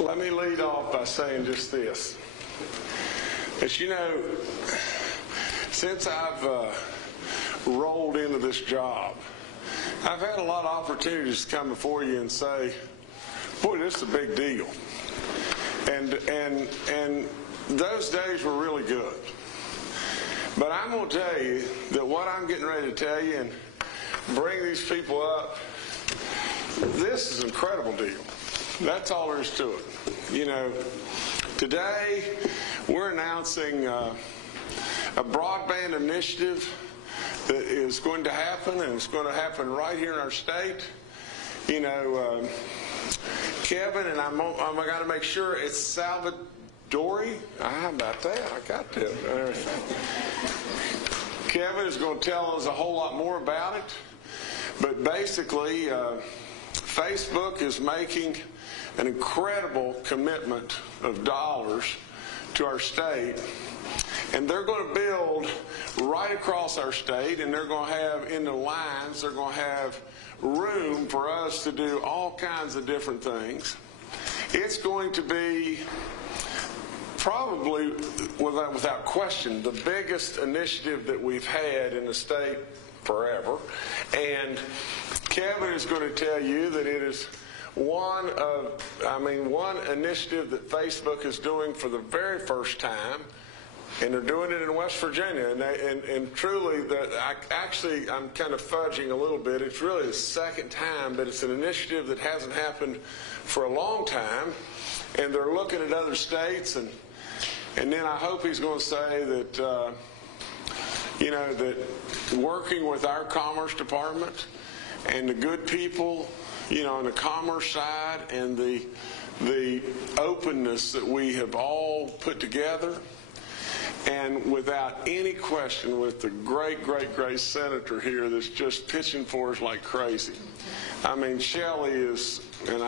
Let me lead off by saying just this. As you know, since I've rolled into this job, I've had a lot of opportunities to come before you and say, boy, this is a big deal. And those days were really good. But I'm going to tell you that what I'm getting ready to tell you and bring these people up, this is an incredible deal. That's all there is to it. You know, today we're announcing a broadband initiative that is going to happen, and it's going to happen right here in our state. You know, Kevin, and I'm got to make sure it's Salvadori. How about that? I got that. Kevin is going to tell us a whole lot more about it. But basically, Facebook is making an incredible commitment of dollars to our state. And they're going to build right across our state, and they're going to have in the lines, they're going to have room for us to do all kinds of different things. It's going to be probably, without question, the biggest initiative that we've had in the state forever. And Kevin is going to tell you that it is one initiative that Facebook is doing for the very first time, and they're doing it in West Virginia. And truly, I'm kind of fudging a little bit. It's really the second time, but it's an initiative that hasn't happened for a long time. And they're looking at other states, and then I hope he's going to say that, that working with our Commerce Department and the good people, on the commerce side, and the openness that we have all put together, and without any question, with the great senator here that's just pitching for us like crazy. I mean, Shelley is, and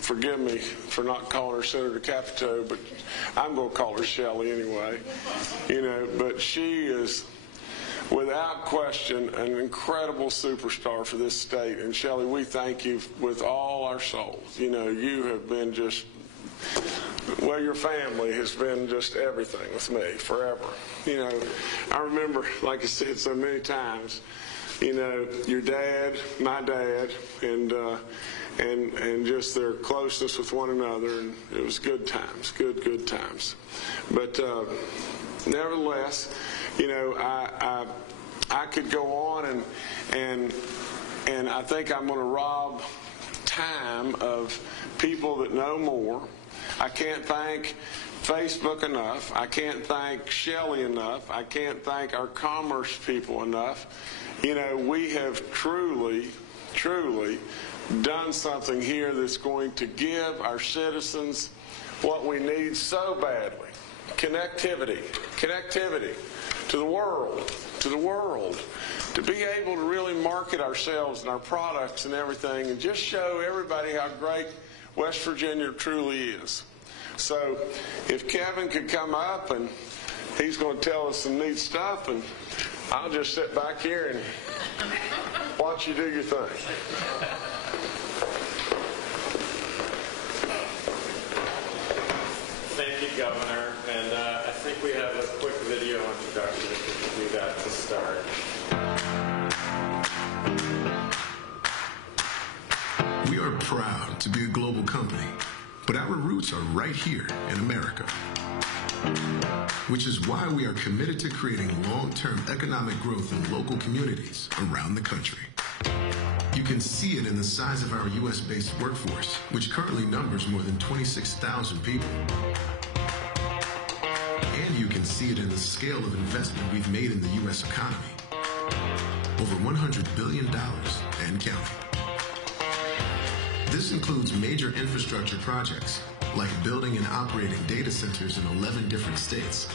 forgive me for not calling her Senator Capito, but I'm going to call her Shelley anyway. But she is, without question, an incredible superstar for this state. And Shelley, we thank you with all our souls. You have been just, your family has been just everything with me forever. I remember, like I said so many times, your dad, my dad, and just their closeness with one another, and it was good times, good times. But nevertheless, I could go on and I think I'm going to rob time of people that know more. I can't thank Facebook enough. I can't thank Shelley enough. I can't thank our commerce people enough. We have truly done something here that's going to give our citizens what we need so badly. Connectivity to the world, to be able to really market ourselves and our products and everything, and just show everybody how great West Virginia truly is. So if Kevin could come up, and he's going to tell us some neat stuff, and I'll just sit back here and watch you do your thing. Thank you, Governor. And I think we have a quick video introduction if we can do that to start. We are proud to be a global company, but our roots are right here in America, which is why we are committed to creating long-term economic growth in local communities around the country. You can see it in the size of our U.S.-based workforce, which currently numbers more than 26,000 people. And you can see it in the scale of investment we've made in the U.S. economy. Over $100 billion and counting. This includes major infrastructure projects, like building and operating data centers in 11 different states.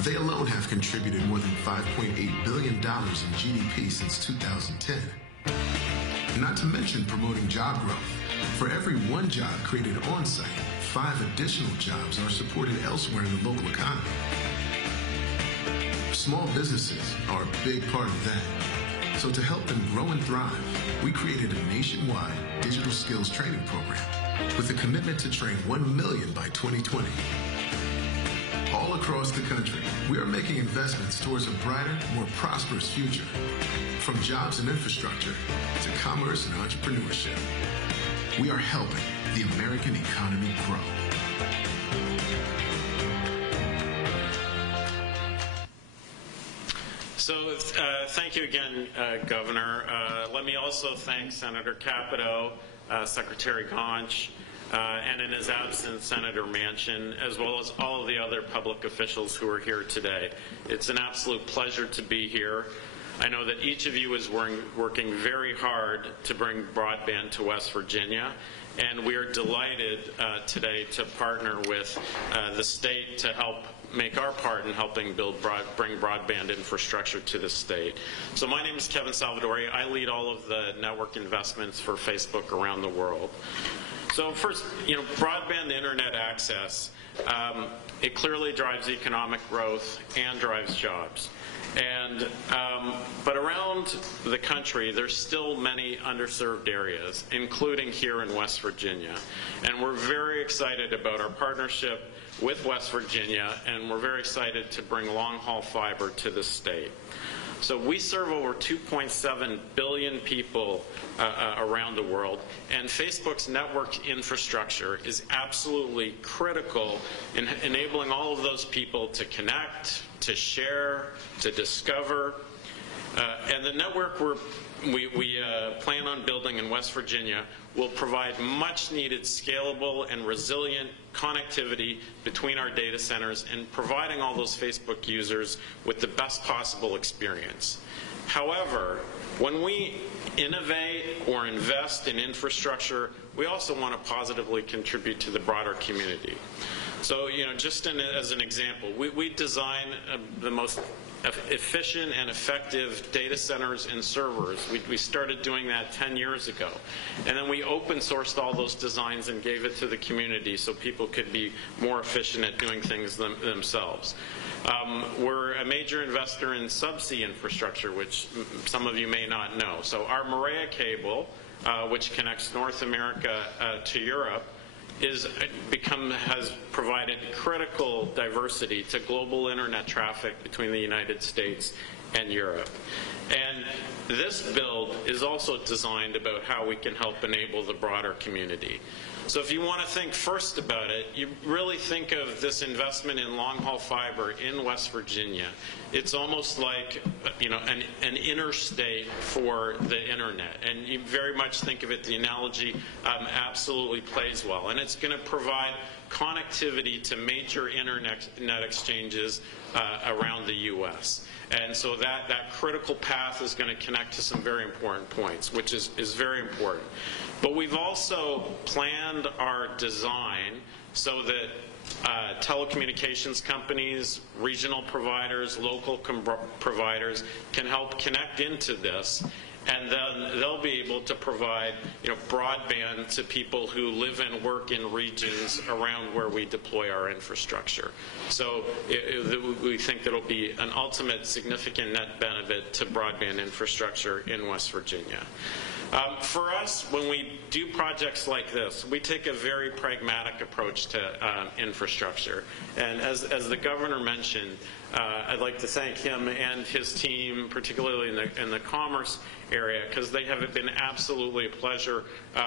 They alone have contributed more than $5.8 billion in GDP since 2010. Not to mention promoting job growth. For every one job created on-site, 5 additional jobs are supported elsewhere in the local economy. Small businesses are a big part of that. So to help them grow and thrive, we created a nationwide digital skills training program with a commitment to train 1 million by 2020. All across the country, we are making investments towards a brighter, more prosperous future, from jobs and infrastructure to commerce and entrepreneurship. We are helping the American economy grow. So thank you again, Governor. Let me also thank Senator Capito, Secretary Gonch, and in his absence, Senator Manchin, as well as all of the other public officials who are here today. It's an absolute pleasure to be here. I know that each of you is working very hard to bring broadband to West Virginia, and we are delighted today to partner with the state to help make our part in helping bring broadband infrastructure to the state. So my name is Kevin Salvadori. I lead all of the network investments for Facebook around the world. So first, broadband internet access, it clearly drives economic growth and drives jobs. And but around the country, there's still many underserved areas, including here in West Virginia. And we're very excited about our partnership with West Virginia, and we're very excited to bring long-haul fiber to the state. So we serve over 2.7 billion people around the world, and Facebook's network infrastructure is absolutely critical in enabling all of those people to connect, to share, to discover. And the network we plan on building in West Virginia will provide much-needed scalable and resilient connectivity between our data centers and providing all those Facebook users with the best possible experience. However, when we innovate or invest in infrastructure, we also want to positively contribute to the broader community. So, just as an example, we design the most efficient and effective data centers and servers. We started doing that 10 years ago. And then we open sourced all those designs and gave it to the community so people could be more efficient at doing things themselves. We're a major investor in subsea infrastructure, which some of you may not know. So our Maria cable, which connects North America to Europe, has provided critical diversity to global internet traffic between the United States and Europe. And this build is also designed about how we can help enable the broader community. So if you want to think first about it, you really think of this investment in long-haul fiber in West Virginia. It's almost like an interstate for the internet. And you very much think of it, the analogy absolutely plays well. And it's going to provide connectivity to major internet exchanges around the U.S. And so that critical path is going to connect to some very important points, which is very important. But we've also planned our design so that telecommunications companies, regional providers, local providers can help connect into this, and then they'll be able to provide broadband to people who live and work in regions around where we deploy our infrastructure. So we think that it'll be an ultimate significant net benefit to broadband infrastructure in West Virginia. For us, when we do projects like this, we take a very pragmatic approach to infrastructure. And as the governor mentioned, I'd like to thank him and his team, particularly in the commerce area, because they have been absolutely a pleasure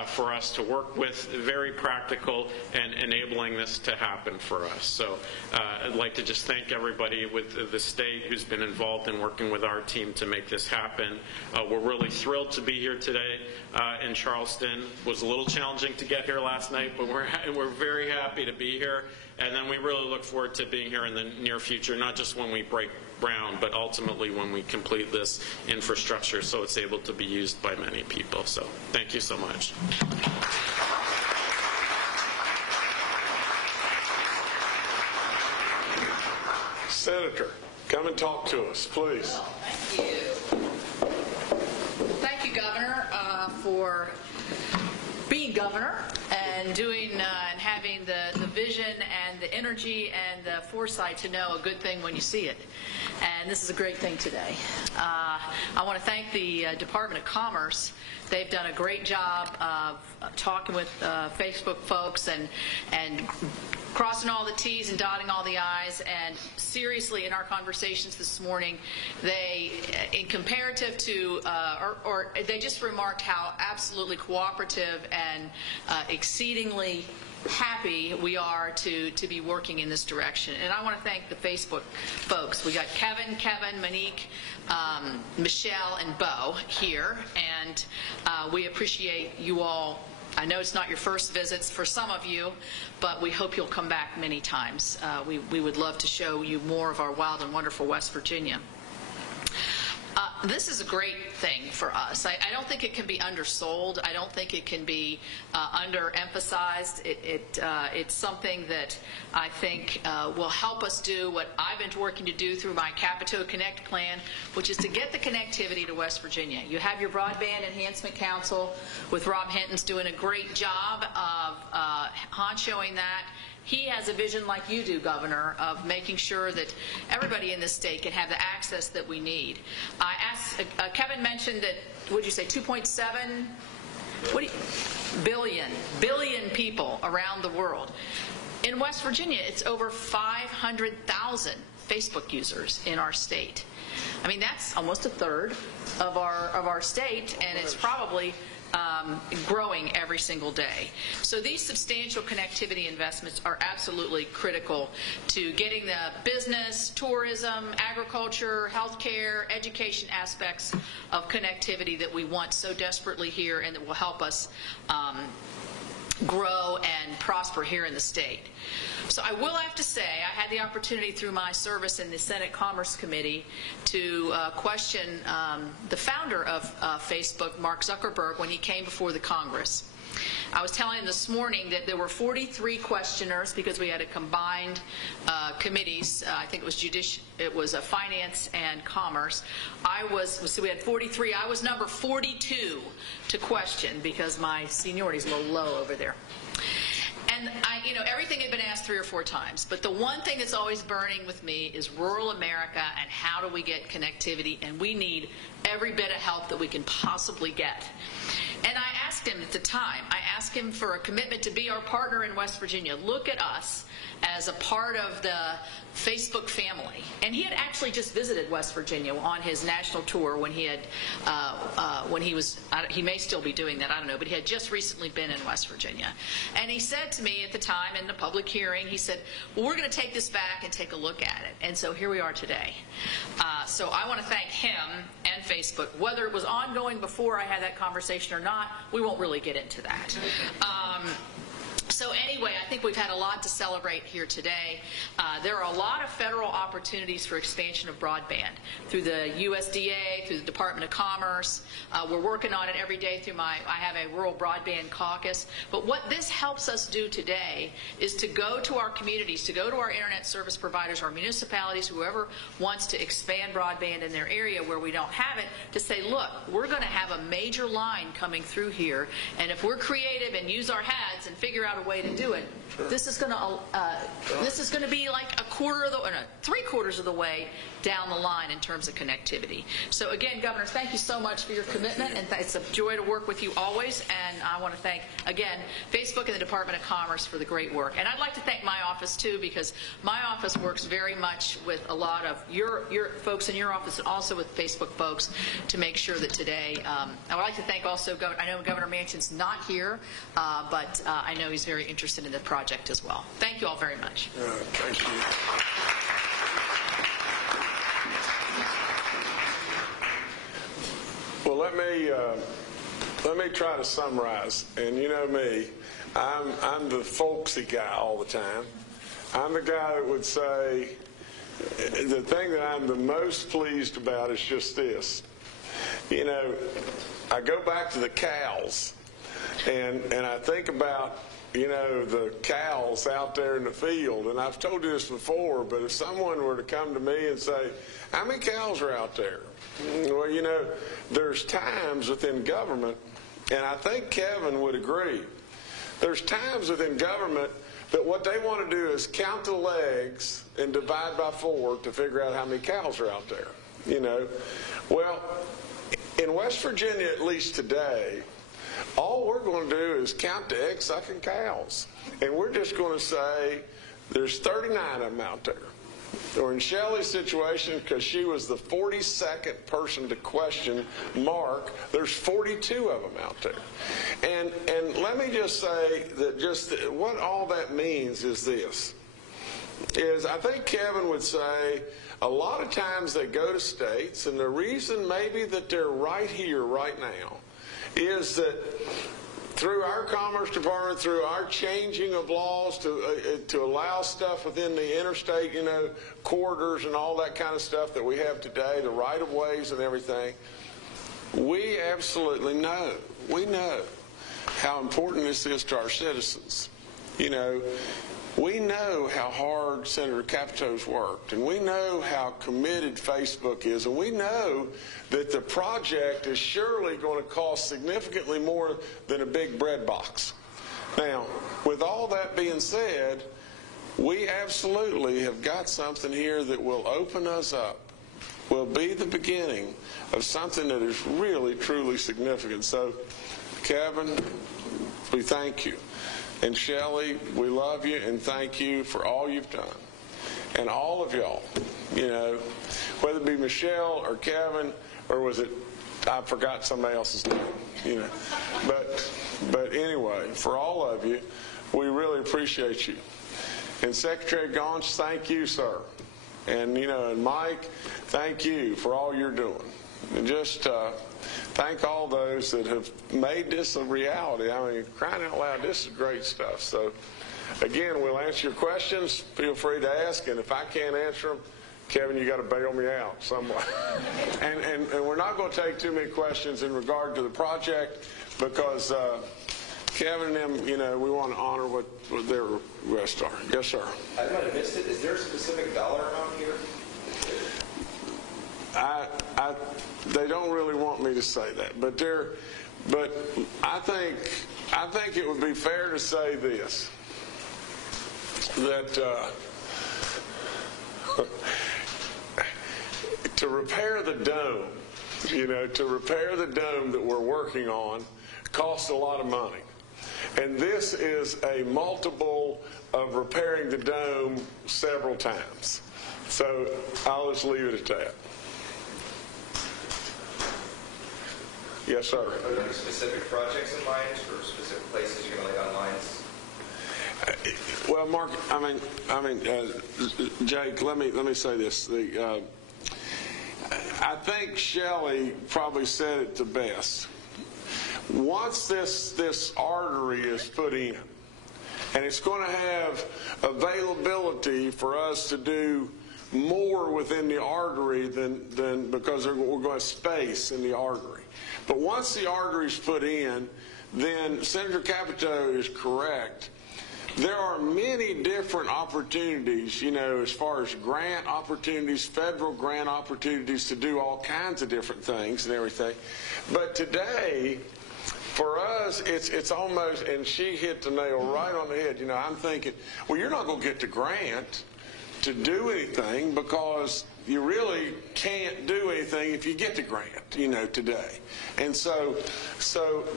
for us to work with, very practical and enabling this to happen for us. So I'd like to just thank everybody with the state who's been involved in working with our team to make this happen. We're really thrilled to be here today in Charleston. It was a little challenging to get here last night, but we're very happy to be here. And then we really look forward to being here in the near future, not just when we break ground, but ultimately when we complete this infrastructure so it's able to be used by many people. So thank you so much. Senator, come and talk to us, please. Well, thank you. Thank you, Governor, for being governor and and doing and having the vision and the energy and the foresight to know a good thing when you see it. And this is a great thing today. I want to thank the Department of Commerce. They've done a great job of talking with Facebook folks and crossing all the T's and dotting all the I's. And seriously, in our conversations this morning, they, in comparative to, or they just remarked how absolutely cooperative and exceedingly happy we are to be working in this direction. And I want to thank the Facebook folks. We got Kevin, Monique, Michelle, and Bo here, and we appreciate you all. I know it's not your first visits for some of you, but we hope you'll come back many times. We would love to show you more of our wild and wonderful West Virginia. This is a great thing for us. I don't think it can be undersold. I don't think it can be underemphasized. It's something that I think will help us do what I've been working to do through my Capito Connect plan, which is to get the connectivity to West Virginia. You have your Broadband Enhancement Council with Rob Hinton's doing a great job of honchoing that. He has a vision like you do, Governor, of making sure that everybody in this state can have the access that we need. I asked, Kevin mentioned that, what did you say, 2.7 billion people around the world. In West Virginia, it's over 500,000 Facebook users in our state. I mean, that's almost a third of our state, and it's probably growing every single day. So these substantial connectivity investments are absolutely critical to getting the business, tourism, agriculture, healthcare, education aspects of connectivity that we want so desperately here and that will help us grow and prosper here in the state. So I will have to say, I had the opportunity through my service in the Senate Commerce Committee to question the founder of Facebook, Mark Zuckerberg, when he came before the Congress. I was telling him this morning that there were 43 questioners because we had a combined committees. I think it was Finance and Commerce. So we had 43. I was number 42 to question because my seniority is a little low over there. And everything had been asked 3 or 4 times, but the one thing that's always burning with me is rural America and how do we get connectivity, and we need every bit of help that we can possibly get. And I asked him at the time, for a commitment to be our partner in West Virginia. Look at us as a part of the Facebook family. And he had actually just visited West Virginia on his national tour when he had, he may still be doing that, I don't know, but he had just recently been in West Virginia. And he said to me at the time in the public hearing, he said, well, we're going to take this back and take a look at it. And so here we are today. So I want to thank him and Facebook. Whether it was ongoing before I had that conversation or not, we won't really get into that. So anyway, I think we've had a lot to celebrate here today. There are a lot of federal opportunities for expansion of broadband through the USDA, through the Department of Commerce. We're working on it every day through I have a Rural Broadband Caucus. But what this helps us do today is to go to our communities, to go to our internet service providers, our municipalities, whoever wants to expand broadband in their area where we don't have it, to say, look, we're going to have a major line coming through here, and if we're creative and use our heads and figure out a way to do it, this is going to be like a quarter of the, or no, 3/4 of the way down the line in terms of connectivity. So again, Governor, thank you so much for your commitment, and it's a joy to work with you always. And I want to thank again Facebook and the Department of Commerce for the great work. And I'd like to thank my office too, because my office works very much with a lot of your folks in your office and also with Facebook folks to make sure that today. I would like to thank also I know Governor Manchin's not here, but I know he's very interested in the project as well. Thank you all very much. Thank you. Well, let me try to summarize. And you know me, I'm the folksy guy all the time. I'm the guy that would say the thing that I'm the most pleased about is just this. You know, I go back to the cows, and I think about, you know, the cows out there in the field. And I've told you this before, but if someone were to come to me and say, how many cows are out there? Well, you know, there's times within government, and I think Kevin would agree, there's times within government that what they want to do is count the legs and divide by 4 to figure out how many cows are out there, you know. Well, in West Virginia, at least today, all we're going to do is count the egg-sucking cows. And we're just going to say there's 39 of them out there. Or in Shelley's situation, because she was the 42nd person to question Mark, there's 42 of them out there. And let me just say that just what all that means is this, is I think Kevin would say a lot of times they go to states, and the reason maybe that they're right here right now is that through our Commerce Department, through our changing of laws to allow stuff within the interstate, you know, corridors and all that kind of stuff that we have today, the right-of-ways and everything, we absolutely know, we know how important this is to our citizens. You know, we know how hard Senator Capito's worked, and we know how committed Facebook is, and we know that the project is surely going to cost significantly more than a big bread box. Now, with all that being said, we absolutely have got something here that will open us up, will be the beginning of something that is really, truly significant. So, Kevin, we thank you. And Shelley, we love you and thank you for all you've done. And all of y'all, you know, whether it be Michelle or Kevin, or was it, I forgot somebody else's name, you know. But anyway, for all of you, we really appreciate you. And Secretary Gaunch, thank you, sir. And, you know, and Mike, thank you for all you're doing. And just thank all those that have made this a reality. I mean, crying out loud, this is great stuff. So, again, we'll answer your questions. Feel free to ask. And if I can't answer them, Kevin, you got to bail me out somewhere. and we're not going to take too many questions in regard to the project because Kevin and them, you know, we want to honor what their requests are. Yes, sir. I might have missed it. Is there a specific dollar amount here? They don't really want me to say that, but I think it would be fair to say this, that to repair the dome, you know, to repair the dome that we're working on costs a lot of money. And this is a multiple of repairing the dome several times. So I'll just leave it at that. Yes, sir. Are there specific projects in mind or specific places you're going to lay on lines? Well, Mark, I mean, Jake, let me say this. I think Shelley probably said it the best. Once this artery is put in, and it's going to have availability for us to do more within the artery than because we're going to have space in the artery. But once the artery is put in, then Senator Capito is correct. There are many different opportunities, you know, as far as grant opportunities, federal grant opportunities to do all kinds of different things and everything. But today, for us, it's almost, and she hit the nail right on the head. You know, I'm thinking, well, you're not going to get the grant to do anything because you really can't do anything if you get the grant, you know, today. And so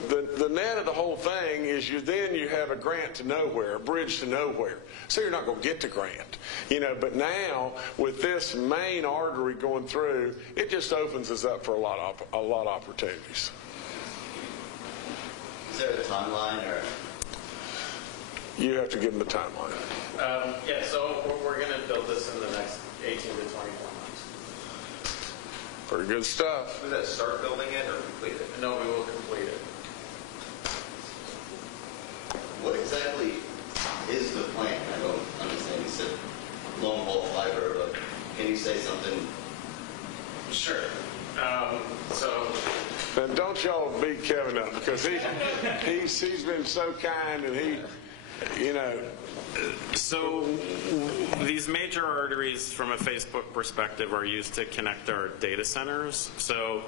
the net of the whole thing is you have a grant to nowhere, a bridge to nowhere. So you're not going to get the grant, you know. But now with this main artery going through, it just opens us up for a lot of opportunities. Is there a timeline or? You have to give them a timeline. Yeah, so we're going to build this in the next 18 to 24 months. Pretty good stuff. Was that start building it or complete it? No, we will complete it. What exactly is the plan? I don't understand. You said long haul fiber, but can you say something? Sure. And don't y'all beat Kevin up because he's been so kind and you know, So these major arteries from a Facebook perspective are used to connect our data centers. So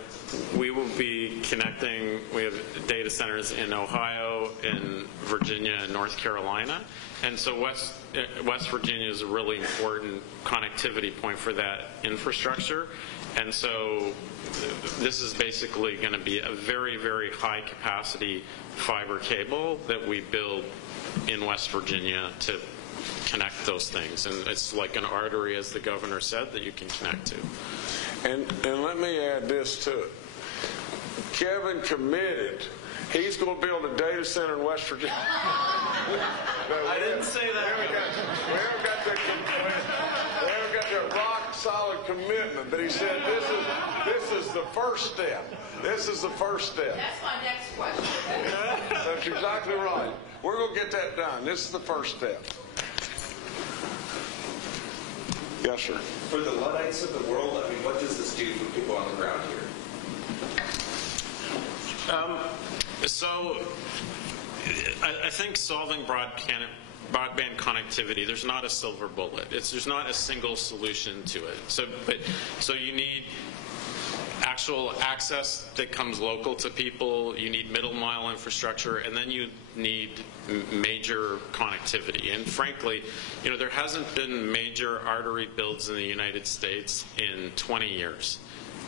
we will be connecting, we have data centers in Ohio, in Virginia, and North Carolina. And so West Virginia is a really important connectivity point for that infrastructure. And so this is basically going to be a very, very high capacity fiber cable that we build in West Virginia to connect those things. And it's like an artery, as the governor said, that you can connect to. and let me add this to it. Kevin committed. He's going to build a data center in West Virginia. I didn't say that. We haven't got the rock solid commitment, but he said this is the first step. This is the first step. That's my next question. That's exactly right. We're going to get that done. This is the first step. Yes, sir. For the Luddites of the world, I mean, what does this do for people on the ground here? So I think solving broadband connectivity, there's not a silver bullet. There's not a single solution to it. So you need actual access that comes local to people, you need middle mile infrastructure, and then you need major connectivity. And frankly, there hasn't been major artery builds in the United States in 20 years.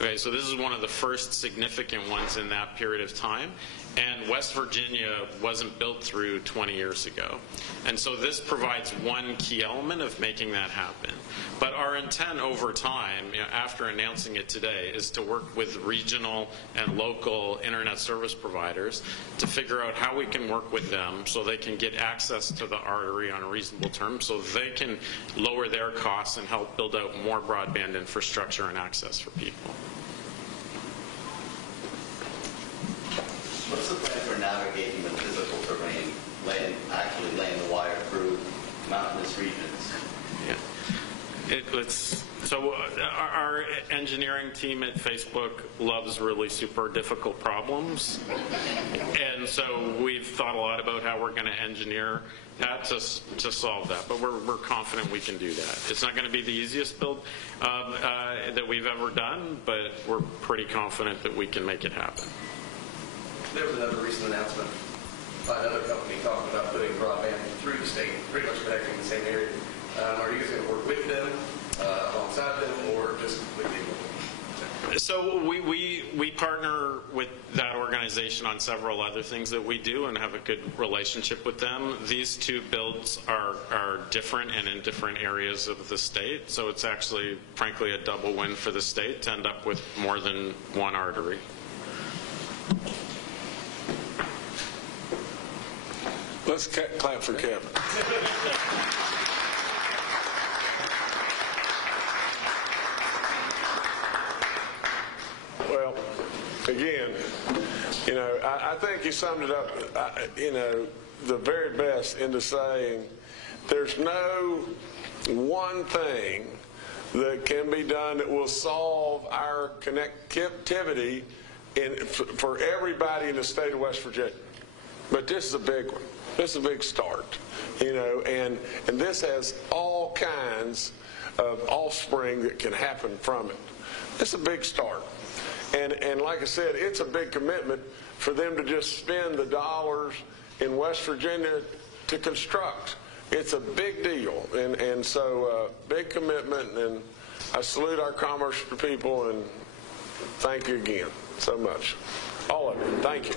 Okay, so this is one of the first significant ones in that period of time. And West Virginia wasn't built through 20 years ago. And so this provides one key element of making that happen. But our intent over time, after announcing it today, is to work with regional and local internet service providers to figure out how we can work with them so they can get access to the artery on reasonable terms, so they can lower their costs and help build out more broadband infrastructure and access for people. What's the plan for navigating the physical terrain, actually laying the wire through mountainous regions? Yeah. So our engineering team at Facebook loves really super difficult problems. And so we've thought a lot about how we're going to engineer that to solve that. But we're confident we can do that. It's not going to be the easiest build that we've ever done, but we're pretty confident that we can make it happen. There was another recent announcement by another company talking about putting broadband through the state, pretty much connecting the same area. Are you guys going to work with them, alongside them, or just with people? So we partner with that organization on several other things that we do and have a good relationship with them. These two builds are different and in different areas of the state. So it's actually, frankly, a double win for the state to end up with more than one artery. Let's clap for Kevin. Well, again, I think you summed it up, the very best into saying there's no one thing that can be done that will solve our connectivity for everybody in the state of West Virginia. But this is a big one. This is a big start, and this has all kinds of offspring that can happen from it. It's a big start. And like I said, it's a big commitment for them to just spend the dollars in West Virginia to construct. It's a big deal. And so big commitment, and I salute our commerce people, and thank you again so much. All of you, thank you.